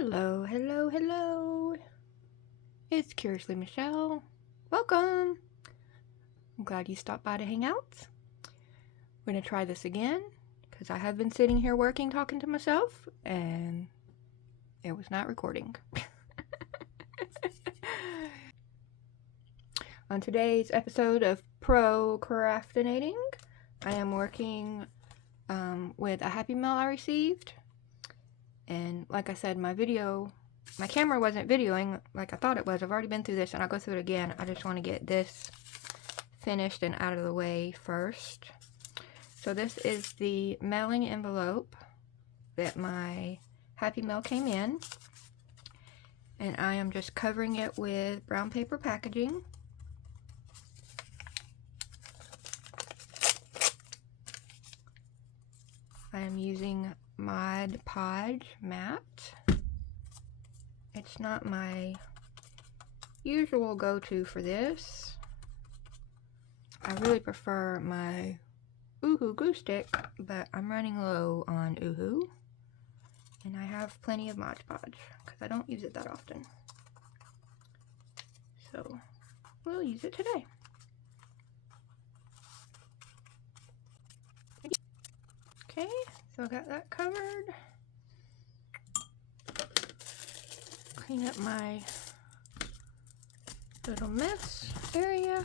Hello, hello, hello. It's Curiously Michelle. Welcome. I'm glad you stopped by to hang out. We're going to try this again because I have been sitting here working, talking to myself, and it was not recording. On today's episode of Procrastinating, I am working with a Happy Mail I received. And like I said, my camera wasn't videoing like I thought it was. I've already been through this and I'll go through it again. I just want to get this finished and out of the way first. So this is the mailing envelope that my Happy Mail came in. And I am just covering it with brown paper packaging. I am using Mod Podge matte. It's not my usual go-to for this. I really prefer my Oohoo glue stick, but I'm running low on Oohoo. And I have plenty of Mod Podge because I don't use it that often. So we'll use it today. Okay, so I got that covered. Clean up my little mess area.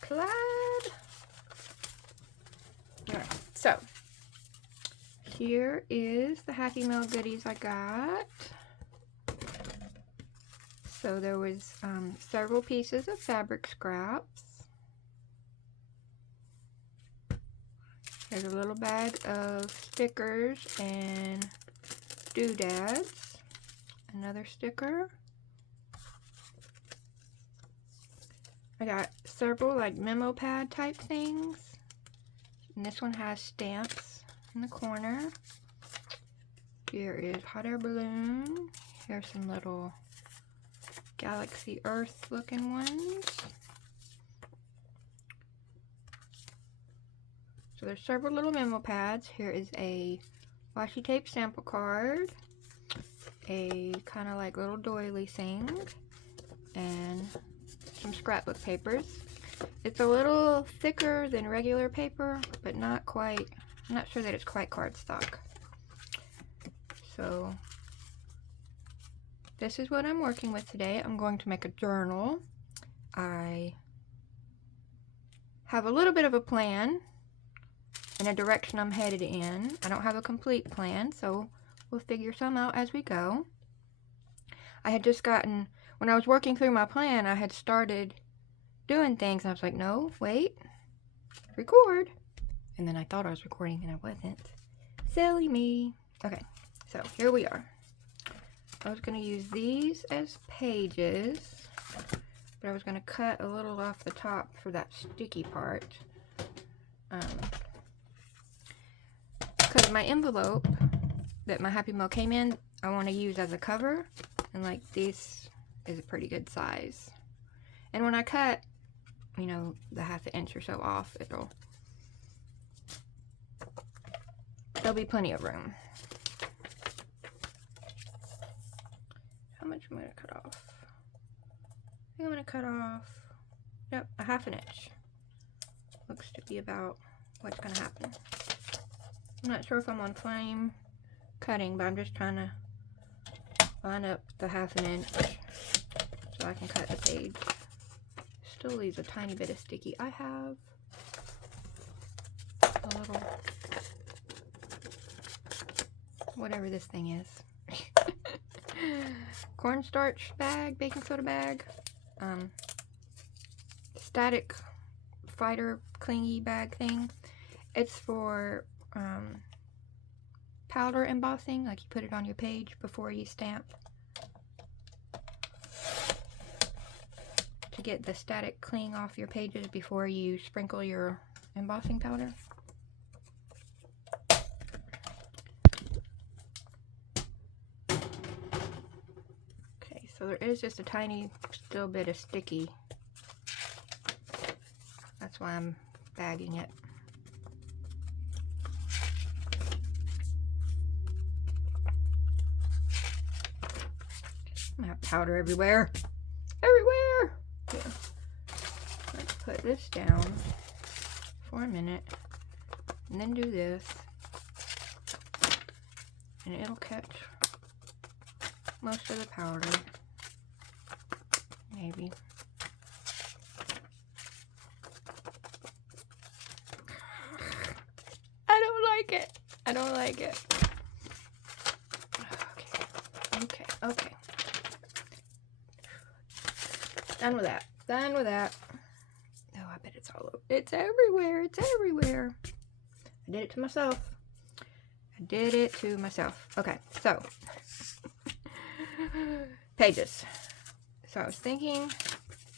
Clad. Alright, so here is the Happy Mail goodies I got. So there was several pieces of fabric scraps. There's a little bag of stickers and doodads. Another sticker. I got several like memo pad type things. And this one has stamps in the corner. Here is hot air balloon. Here's some little Galaxy Earth looking ones. So there's several little memo pads. Here is a washi tape sample card, a kind of like little doily thing, and some scrapbook papers. It's a little thicker than regular paper, but not quite, I'm not sure that it's quite cardstock. So this is what I'm working with today. I'm going to make a journal. I have a little bit of a plan and a direction I'm headed in. I don't have a complete plan, so we'll figure some out as we go. I had just gotten, when I was working through my plan, I had started doing things, and I was like, no, wait, record. And then I thought I was recording, and I wasn't. Silly me. Okay, so here we are. I was going to use these as pages, but I was going to cut a little off the top for that sticky part. Because my envelope that my Happy Mail came in, I want to use as a cover, and like this is a pretty good size. And when I cut, you know, the ½ inch or so off, there'll be plenty of room. How much am I going to cut off? I think I'm going to cut off, yep, a ½ inch. Looks to be about what's going to happen. I'm not sure if I'm on flame cutting, but I'm just trying to line up the ½ inch so I can cut the page. Still leaves a tiny bit of sticky. I have a little, whatever this thing is, cornstarch bag, baking soda bag, static fighter clingy bag thing. It's for powder embossing, like you put it on your page before you stamp to get the static cling off your pages before you sprinkle your embossing powder. Okay, so there is just a tiny still bit of sticky. That's why I'm bagging it. I have powder everywhere. Everywhere! Here. Let's put this down for a minute. And then do this. And it'll catch most of the powder. Maybe. I don't like it. I don't like it. Okay. Okay. Done with that. Done with that. Oh, I bet it's all over. It's everywhere. It's everywhere. I did it to myself. I did it to myself. Okay, so. Pages. So I was thinking,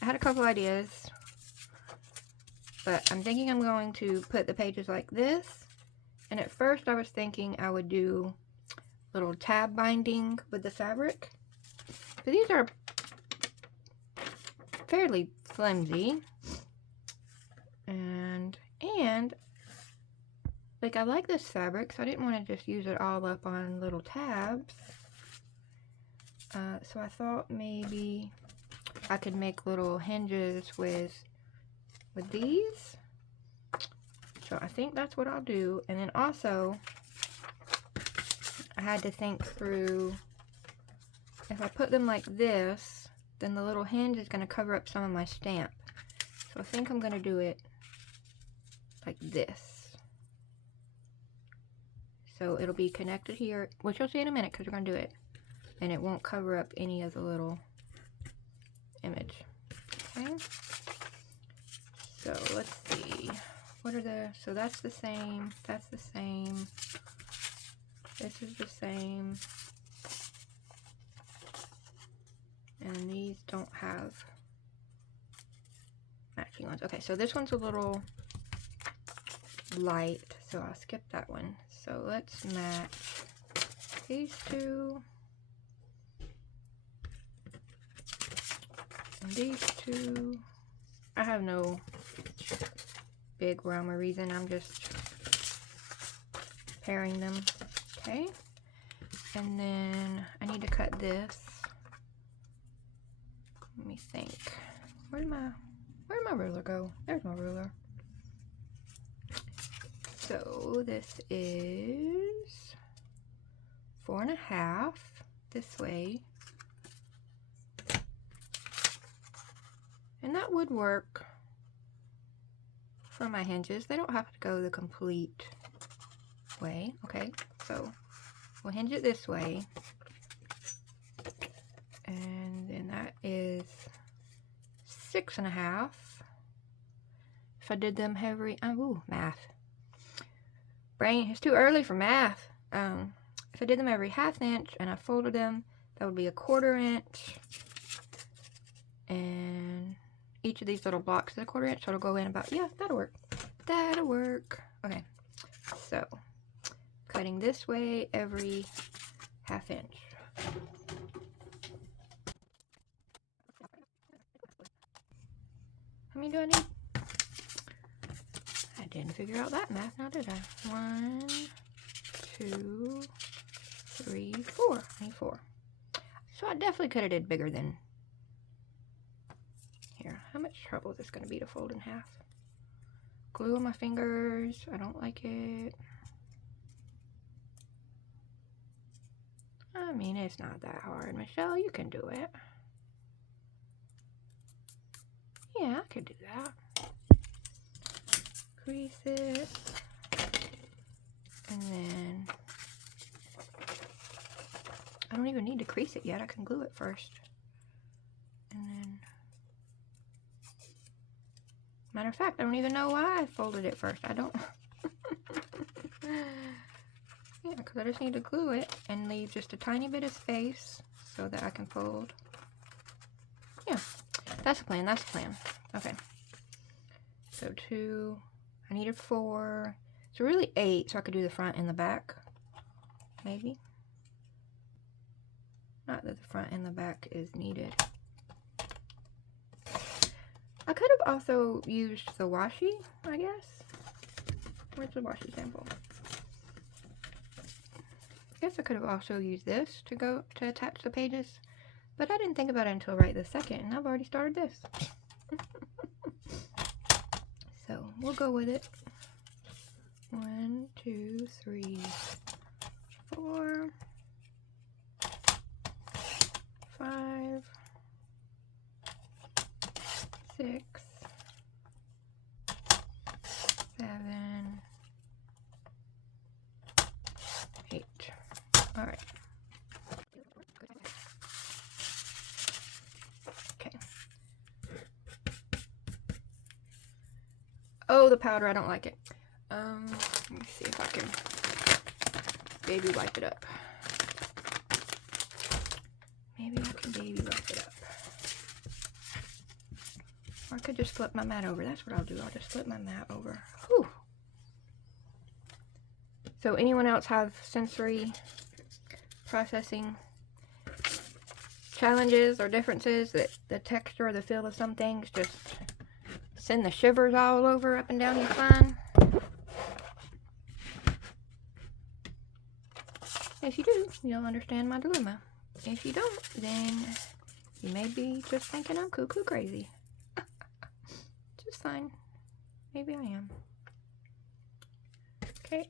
I had a couple ideas. But I'm thinking I'm going to put the pages like this. And at first I was thinking I would do little tab binding with the fabric. But these are fairly flimsy. And like I like this fabric, so I didn't want to just use it all up on little tabs. So I thought maybe I could make little hinges with these. So I think that's what I'll do. And then also I had to think through, if I put them like this, then the little hinge is going to cover up some of my stamp. So I think I'm going to do it like this. So it'll be connected here, which you'll see in a minute because we're going to do it. And it won't cover up any of the little image. Okay. So let's see. What are the, so that's the same, that's the same. This is the same. And these don't have matching ones. Okay, so this one's a little light, so I'll skip that one. So let's match these two. And these two. I have no big rhyme or reason. I'm just pairing them. Okay. And then I need to cut this. Let me think. Where'd my ruler go? There's my ruler. So this is 4.5 this way. And that would work for my hinges. They don't have to go the complete way. Okay, so we'll hinge it this way. And then that is 6.5. If I did them every, ooh, math. Brain, it's too early for math. If I did them every 1/2 inch and I folded them, that would be a 1/4 inch. And each of these little blocks is a 1/4 inch, so it'll go in about, yeah, that'll work. That'll work. Okay, so cutting this way every 1/2 inch. How many do I need? I didn't figure out that math now, did I? 1, 2, 3, 4. I need 4. So I definitely could have did bigger than here. How much trouble is this going to be to fold in half? Glue on my fingers. I don't like it. I mean, it's not that hard. Michelle, you can do it. Yeah, I could do that. Crease it. And then I don't even need to crease it yet. I can glue it first. And then, matter of fact, I don't even know why I folded it first. I don't. Yeah, because I just need to glue it and leave just a tiny bit of space so that I can fold. Yeah, that's the plan. That's the plan. Okay. So 2. I needed 4. So really 8, so I could do the front and the back. Maybe. Not that the front and the back is needed. I could have also used the washi, I guess. Where's the washi sample? I guess I could have also used this to attach the pages, but I didn't think about it until right this second, and I've already started this. So we'll go with it. 1, 2, 3, 4, 5, 6, 7, 8. All right. Okay. Oh, the powder, I don't like it. Let me see if I can baby wipe it up. Maybe I can baby wipe it up. Or I could just flip my mat over. That's what I'll do. I'll just flip my mat over. Whew. So anyone else have sensory processing challenges or differences that the texture or the feel of some things just send the shivers all over up and down your spine? If you do, you'll understand my dilemma. If you don't, then you may be just thinking I'm cuckoo crazy. Just fine. Maybe I am. Okay.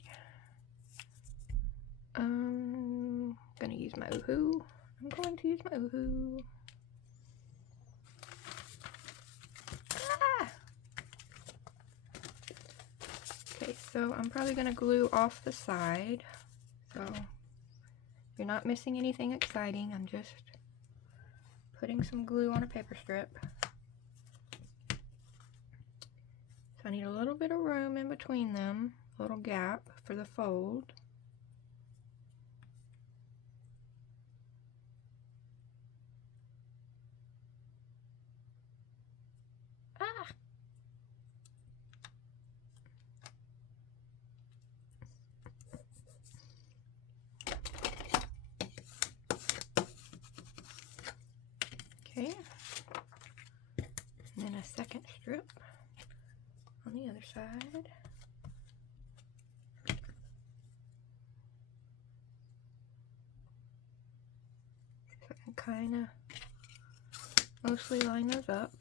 Gonna use my Oohoo. I'm going to use my Oohoo. Ah! Okay, so I'm probably gonna glue off the side. So you're not missing anything exciting. I'm just putting some glue on a paper strip. So I need a little bit of room in between them, a little gap for the fold. Ah! Okay. And then a second strip on the other side. So I can kind of mostly line those up.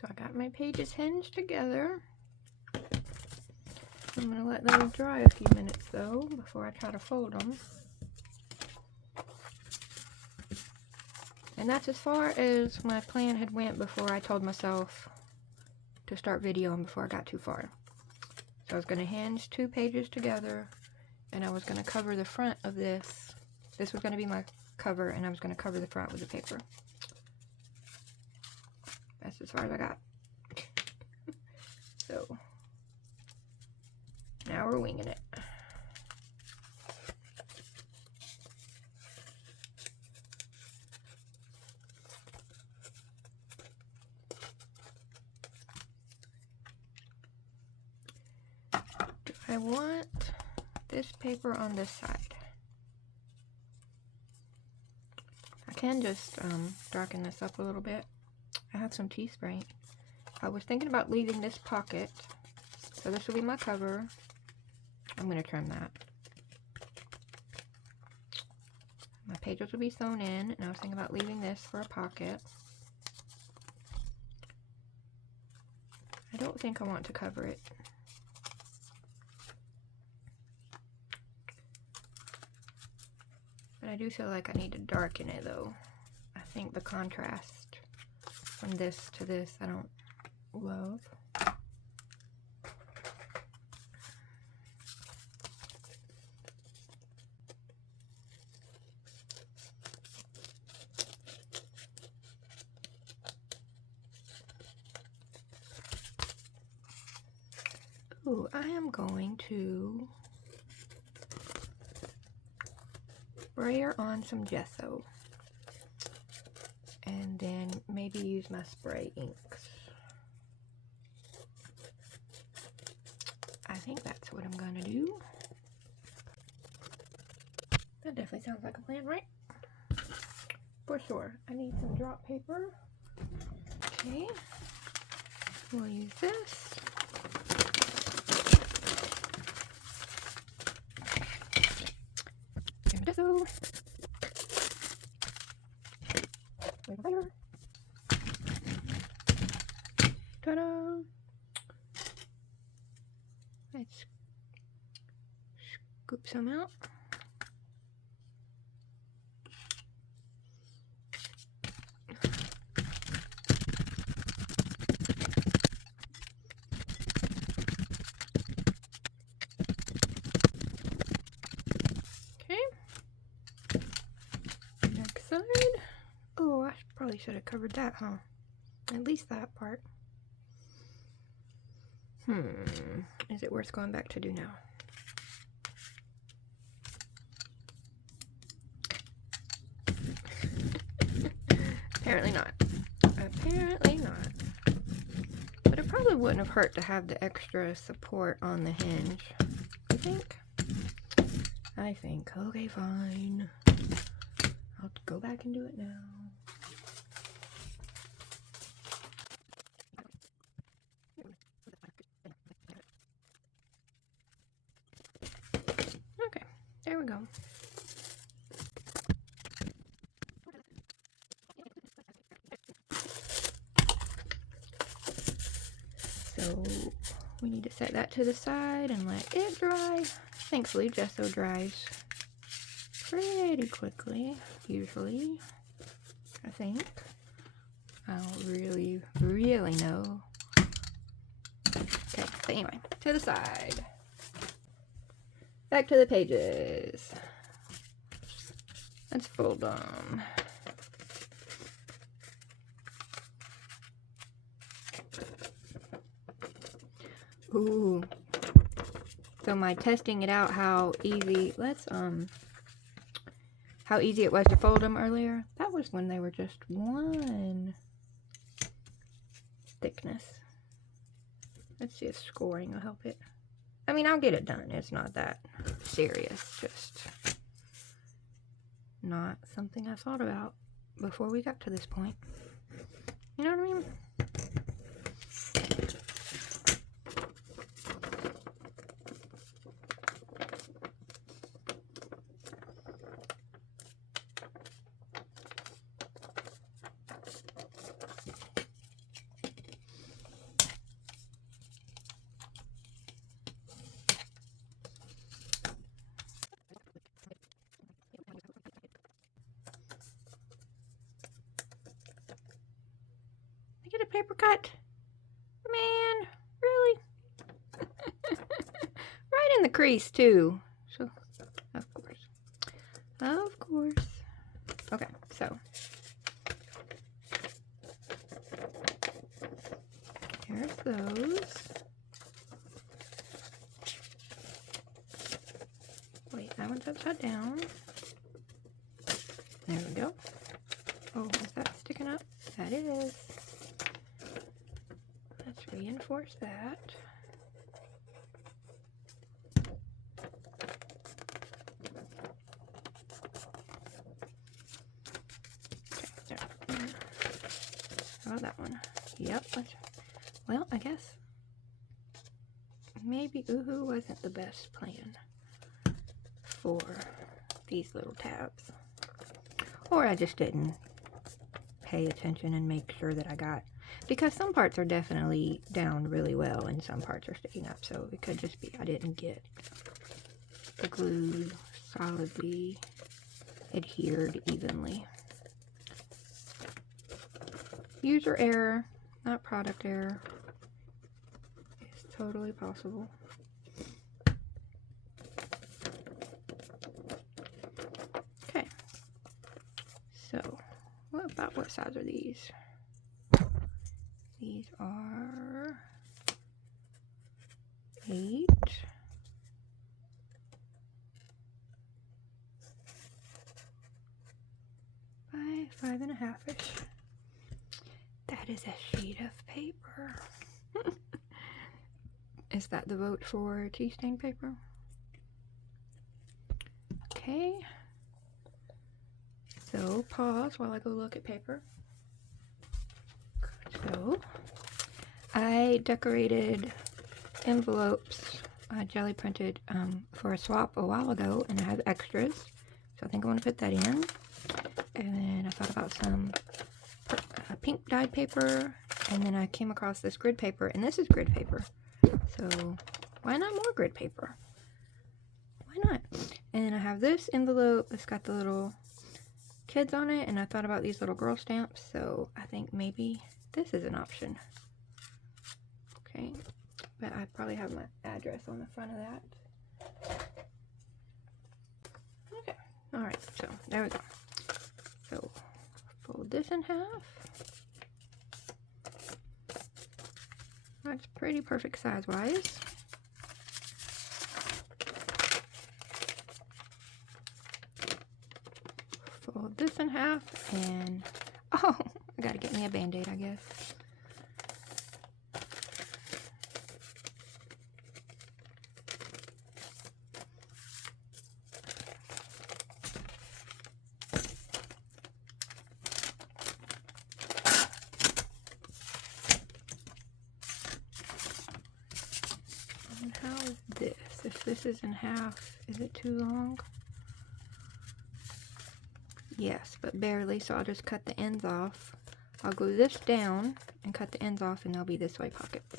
So I got my pages hinged together. I'm going to let those dry a few minutes though before I try to fold them. And that's as far as my plan had went before I told myself to start videoing before I got too far. So I was going to hinge 2 pages together, and I was going to cover the front of this. This was going to be my cover, and I was going to cover the front with the paper. That's as far as I got. So now we're winging it. Do I want this paper on this side? I can just darken this up a little bit. I have some tea spray. I was thinking about leaving this pocket. So this will be my cover. I'm going to trim that. My pages will be sewn in, and I was thinking about leaving this for a pocket. I don't think I want to cover it. But I do feel like I need to darken it though. I think the contrast from this to this I don't love. Ooh, I am going to sprayer on some gesso. And then maybe use my spray inks. I think that's what I'm gonna do. That definitely sounds like a plan, right? For sure. I need some drop paper. Okay. We'll use this. And gesso. Fire. Ta-da! Let's scoop some out. Okay. Next side. Oh, I probably should have covered that, huh? At least that part. Is it worth going back to do now? Apparently not. Apparently not. But it probably wouldn't have hurt to have the extra support on the hinge. You think? I think. Okay, fine. I'll go back and do it now. Okay, there we go. So we need to set that to the side and let it dry. Thankfully, gesso dries pretty quickly, usually, I think. I don't really know. Okay, so anyway, to the side. Back to the pages. Let's fold them. Ooh. So my testing it out how easy how easy it was to fold them earlier. That was when they were just one thickness. Let's see if scoring will help it. I mean, I'll get it done. It's not that serious. Just not something I thought about before we got to this point. You know what I mean? Get a paper cut. Man, really? Right in the crease too. So, of course. Of course. Okay, so here's those. Wait, that one's upside down. There we go. Oh, is that sticking up? That is. Let's reinforce that. Okay, there. How about that one? Yep. Well, I guess maybe Uhu wasn't the best plan for these little tabs. Or I just didn't pay attention and make sure that I got, because some parts are definitely down really well and some parts are sticking up, so it could just be I didn't get the glue solidly adhered evenly. User error, not product error. It's totally possible. Okay, so what size are these? These are 8. 5.5-ish. That is a sheet of paper. Is that the vote for tea stain paper? Okay. So pause while I go look at paper. So I decorated envelopes, jelly printed for a swap a while ago, and I have extras. So I think I want to put that in. And then I thought about some pink dyed paper, and then I came across this grid paper, and this is grid paper. So why not more grid paper? Why not? And then I have this envelope. It's got the little kids on it, and I thought about these little girl stamps, so I think maybe this is an option. Okay, but I probably have my address on the front of that. Okay, alright, so there we go. So fold this in half. That's pretty perfect size-wise. Fold this in half, and oh, I gotta get me a Band-Aid, I guess. And how is this? If this is in half, is it too long? Yes, but barely, so I'll just cut the ends off. I'll glue this down and cut the ends off, and they'll be this way pockets.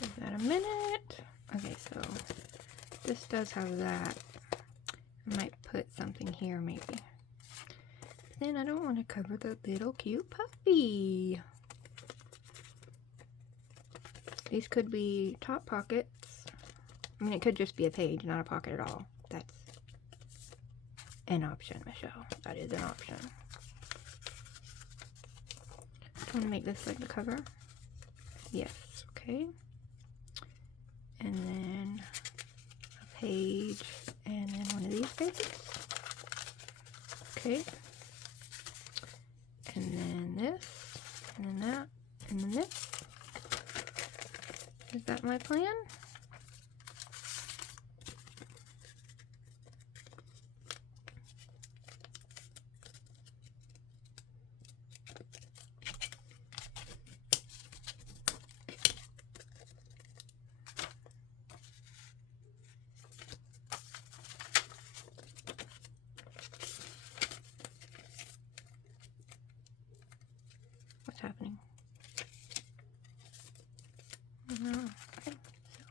Give that a minute. Okay, so this does have that. I might put something here maybe. But then I don't want to cover the little cute puppy. These could be top pockets. I mean, it could just be a page, not a pocket at all. That's an option, Michelle. That is an option. I want to make this like the cover. Yes, okay. And then a page, and then one of these pages. Okay. And then this, and then that, and then this. Is that my plan? What's happening? No. Okay. So,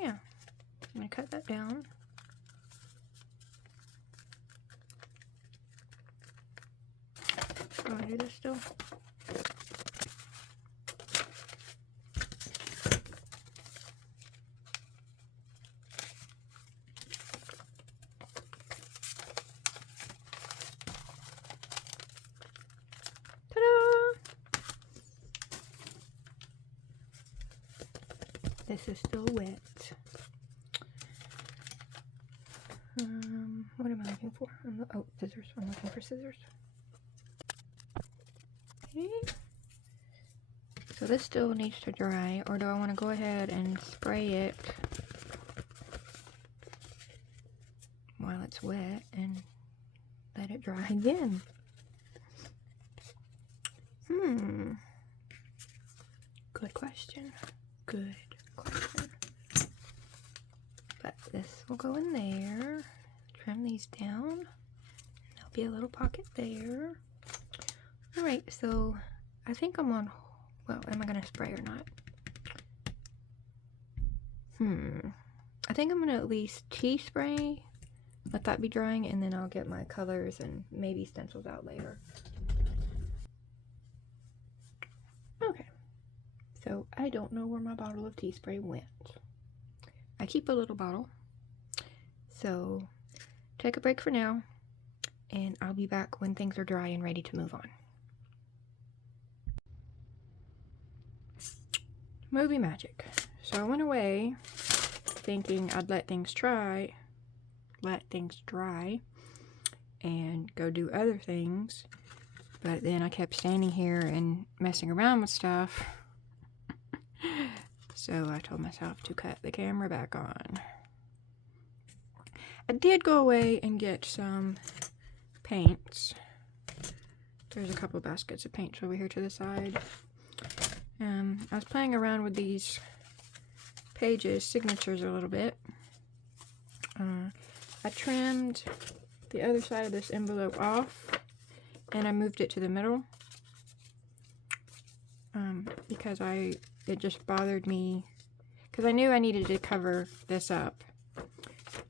yeah. I'm going to cut that down. Want to do this still? This is still wet. What am I looking for? Oh, scissors. I'm looking for scissors. Okay. So this still needs to dry, or do I want to go ahead and spray it while it's wet and let it dry again? Good question. Good question. But this will go in there. Trim these down. There'll be a little pocket there. Alright, so I think I'm on... Well, am I going to spray or not? I think I'm going to at least tea spray. Let that be drying, and then I'll get my colors and maybe stencils out later. Okay. So I don't know where my bottle of tea spray went. I keep a little bottle. So take a break for now, and I'll be back when things are dry and ready to move on. Movie magic. So I went away thinking I'd let things dry and go do other things, but then I kept standing here and messing around with stuff. So I told myself to cut the camera back on. I did go away and get some paints. There's a couple of baskets of paints over here to the side. I was playing around with these pages, signatures a little bit. I trimmed the other side of this envelope off and I moved it to the middle because it just bothered me, because I knew I needed to cover this up,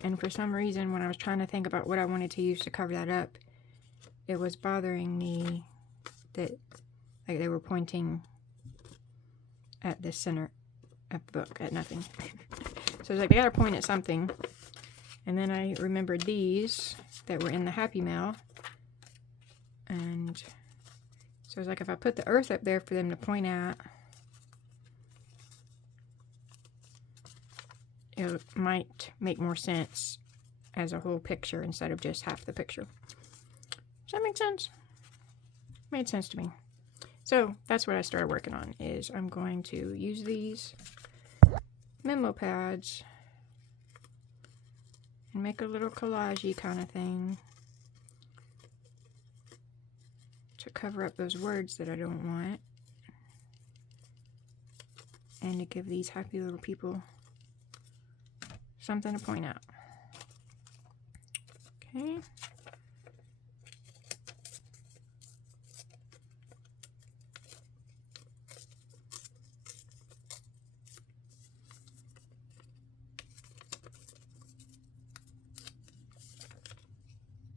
and for some reason when I was trying to think about what I wanted to use to cover that up, it was bothering me that like they were pointing at the center of the book, at nothing. So I was like, they gotta point at something. And then I remembered these that were in the Happy Mail. And so I was like, if I put the earth up there for them to point at, it might make more sense as a whole picture instead of just half the picture. Does that make sense? Made sense to me. So that's what I started working on, is I'm going to use these memo pads and make a little collage-y kind of thing to cover up those words that I don't want, and to give these happy little people something to point out. Okay.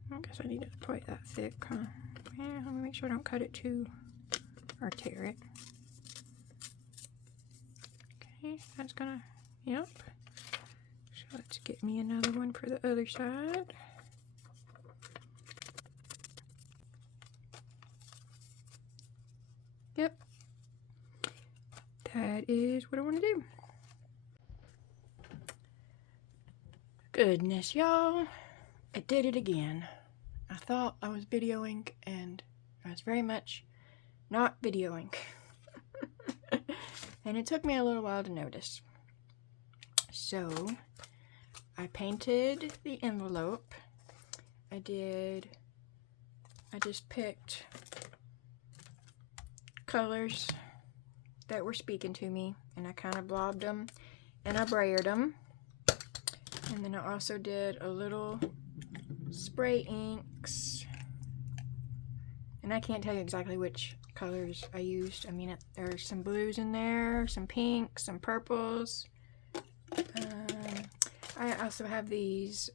I guess I need it quite that thick, huh? Yeah, let me make sure I don't cut it too or tear it. Okay, that's gonna, yep. So let's get me another one for the other side. Yep. That is what I want to do. Goodness, y'all. I did it again. I thought I was videoing, and I was very much not videoing. And it took me a little while to notice. So, I painted the envelope. I just picked colors that were speaking to me, and I kind of blobbed them, and I brayered them. And then I also did a little spray inks, and I can't tell you exactly which colors I used. I mean, there's some blues in there, some pinks, some purples. I also have these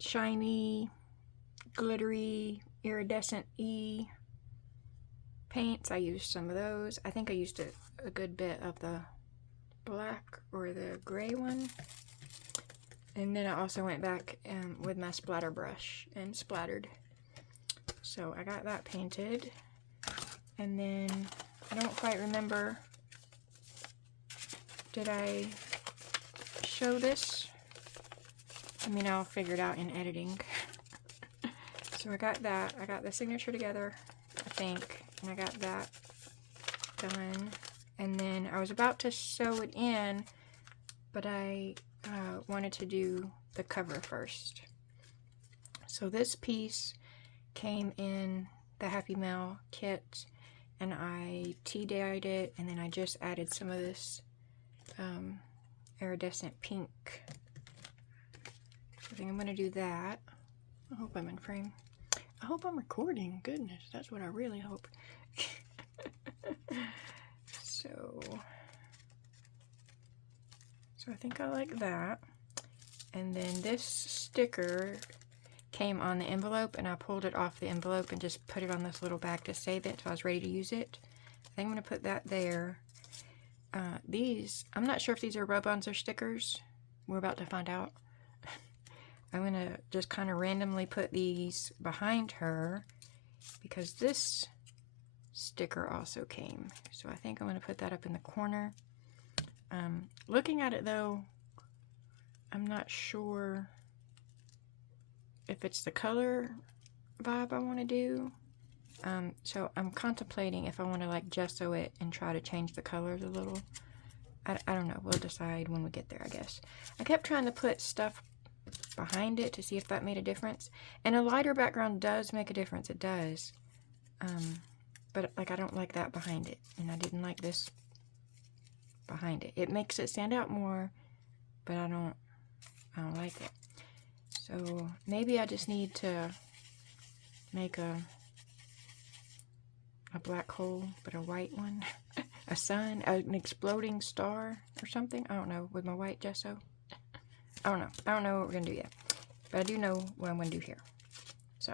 shiny, glittery, iridescent paints. I used some of those. I think I used a good bit of the black or the gray one. And then I also went back with my splatter brush and splattered. So I got that painted. And then I don't quite remember, did I show this? I mean, I'll figure it out in editing. So I got that. I got the signature together, I think. And I got that done. And then I was about to sew it in, but I wanted to do the cover first. So this piece came in the Happy Mail kit, and I tea-dyed it, and then I just added some of this iridescent pink. I think I'm going to do that. I hope I'm in frame. I hope I'm recording. Goodness, that's what I really hope. So I think I like that. And then this sticker came on the envelope, and I pulled it off the envelope and just put it on this little bag to save it, so I was ready to use it. I think I'm going to put that there. These, I'm not sure if these are rub-ons or stickers. We're about to find out. I'm going to just kind of randomly put these behind her, because this sticker also came. So I think I'm going to put that up in the corner. Looking at it though, I'm not sure if it's the color vibe I want to do. So I'm contemplating if I want to like gesso it and try to change the colors a little. I don't know. We'll decide when we get there, I guess. I kept trying to put stuff behind it to see if that made a difference. And a lighter background does make a difference. It does. But like I don't like that behind it. And I didn't like this behind it. It makes it stand out more, but I don't like it. So maybe I just need to make a black hole, but a white one. A sun, an exploding star or something. I don't know, with my white gesso. I don't know. I don't know what we're going to do yet. But I do know what I'm going to do here. So,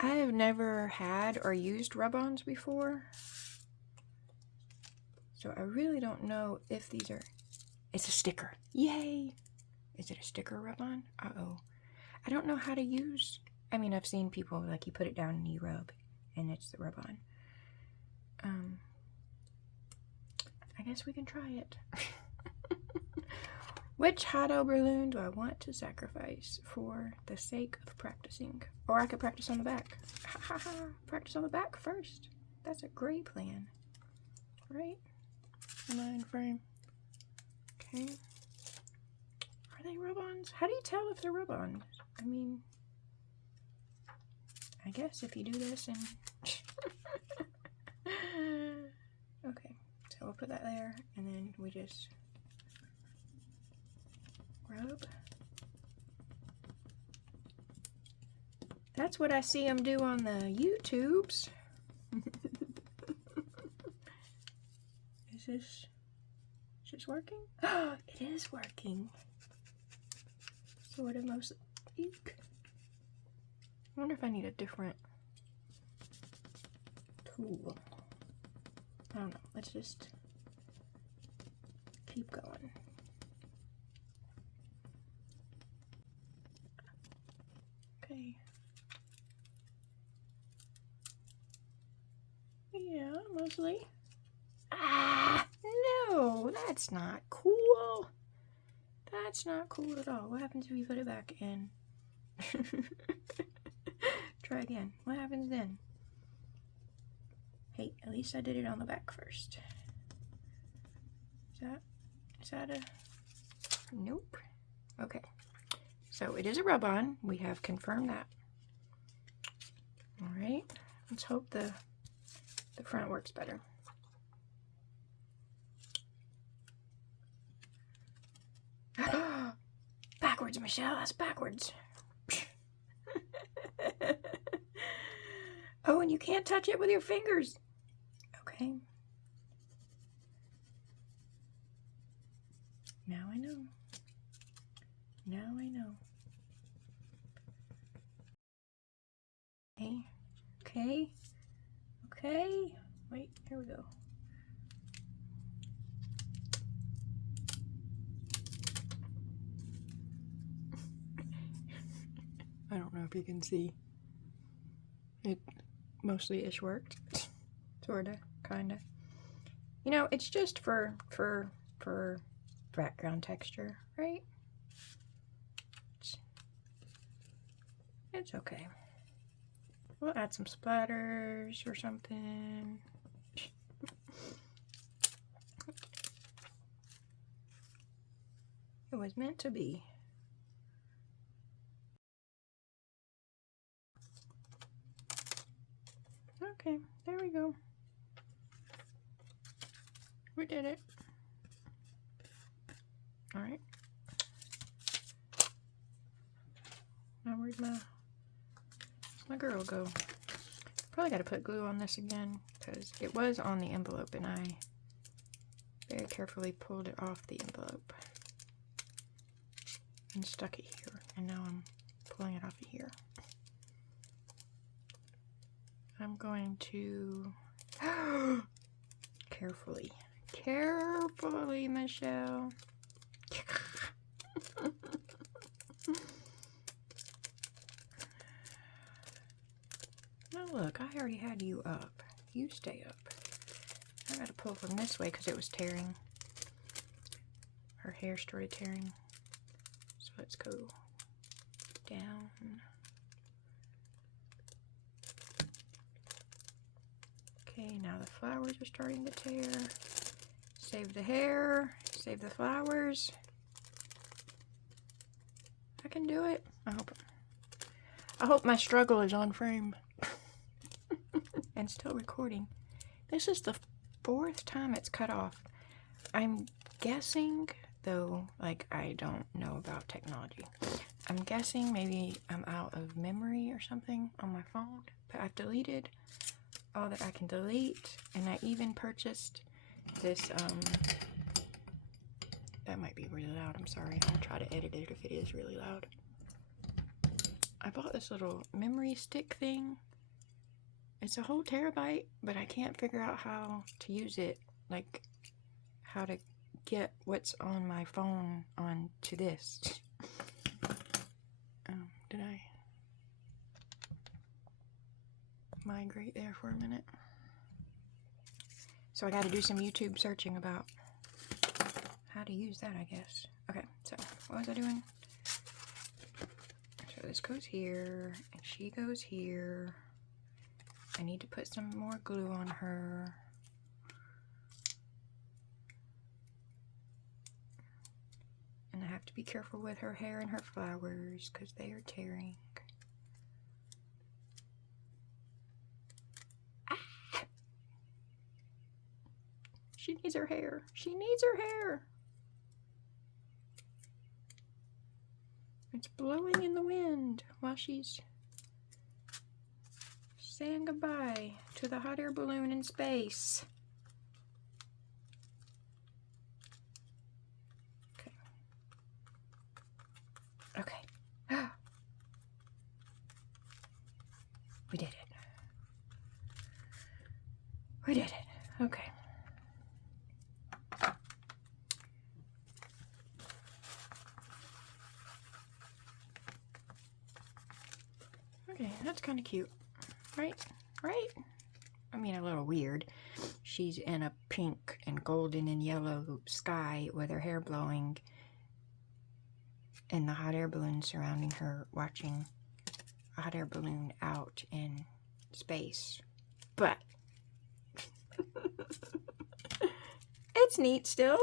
I have never had or used rub-ons before. So I really don't know if these are... It's a sticker. Yay! Is it a sticker rub-on? Uh-oh. I don't know how to use... I mean, I've seen people, like, you put it down and you rub, and it's the rub-on. I guess we can try it. Which hot air balloon do I want to sacrifice for the sake of practicing? Or I could practice on the back. Ha ha ha. Practice on the back first. That's a great plan. Right? Am I in frame? Okay. Are they rub-ons? How do you tell if they're rub-ons? I mean, I guess if you do this and... Okay, so we'll put that there, and then we just rub. That's what I see them do on the YouTubes. Is this working? Oh, it is working. Sort of, mostly. Eek. I wonder if I need a different tool. I don't know. Let's just keep going. Okay. Yeah, mostly. Ah, no, that's not cool. That's not cool at all. What happens if you put it back in? Try again. What happens then? Hey, at least I did it on the back first. Is that a... Nope. Okay. So it is a rub-on. We have confirmed that. Alright. Let's hope the front works better. Backwards, Michelle. That's backwards. Oh, and you can't touch it with your fingers. Okay. Now I know. Now I know. Okay. Okay. Okay. Wait, here we go. I don't know if you can see. It mostly-ish worked. Sorta, kinda. You know, it's just for background texture, right? It's okay. We'll add some splatters or something. It was meant to be. Okay, there we go. We did it. Alright. Now where'd my girl go? Probably gotta put glue on this again because it was on the envelope and I very carefully pulled it off the envelope and stuck it here, and now I'm pulling it off of here. I'm going to carefully, Michelle. Now look, I already had you up. You stay up. I gotta pull from this way because it was tearing. Her hair started tearing. So let's go down. Okay, now the flowers are starting to tear. Save the hair, save the flowers. I can do it. I hope my struggle is on frame and still recording. This is the 4th time it's cut off. I'm guessing, though, like, I don't know about technology. I'm guessing maybe I'm out of memory or something on my phone, but I've deleted all that I can delete, and I even purchased this, that might be really loud, I'm sorry. I'll try to edit it if it is really loud. I bought this little memory stick thing. It's a whole terabyte, but I can't figure out how to use it, like how to get what's on my phone onto this. Did I migrate there for a minute? So I got to do some YouTube searching about how to use that, I guess. Okay, so what was I doing? So this goes here, and she goes here. I need to put some more glue on her. And I have to be careful with her hair and her flowers because they are tearing. Ah! She needs her hair. She needs her hair. It's blowing in the wind while she's saying goodbye to the hot air balloon in space. Okay. Okay. We did it. We did it. Okay. Okay, that's kind of cute. Right? Right? I mean, a little weird. She's in a pink and golden and yellow sky with her hair blowing and the hot air balloon surrounding her, watching a hot air balloon out in space. But it's neat still.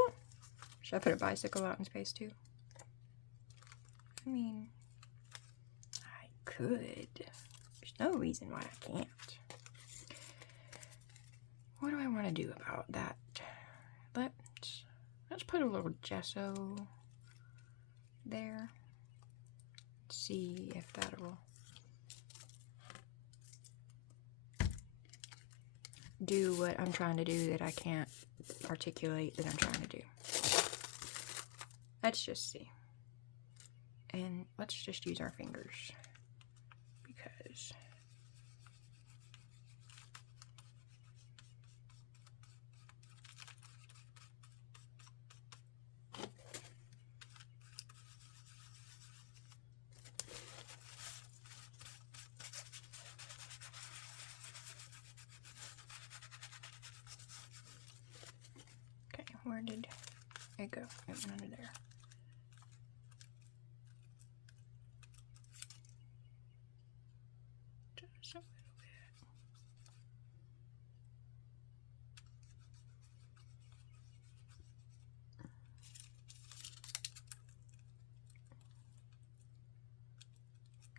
Should I put a bicycle out in space too? I mean, I could. There's no reason why I can't. What do I want to do about that? Let's put a little gesso there. See if that'll do what I'm trying to do that I can't articulate that I'm trying to do. Let's just see. And let's just use our fingers because where did it go? It went under there. Just a little bit.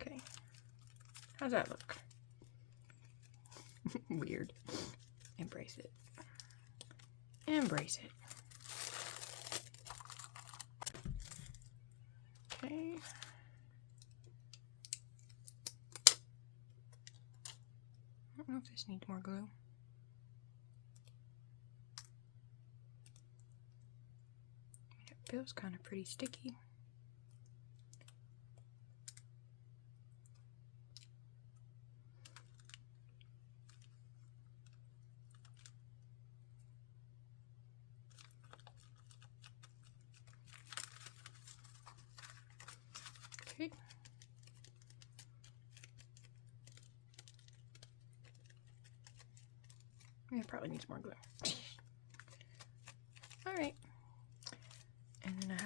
Okay. How's that look? Weird. Embrace it. Embrace it. Okay. I don't know if this needs more glue. It feels kind of pretty sticky. Okay. It probably needs more glue.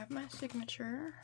have my signature.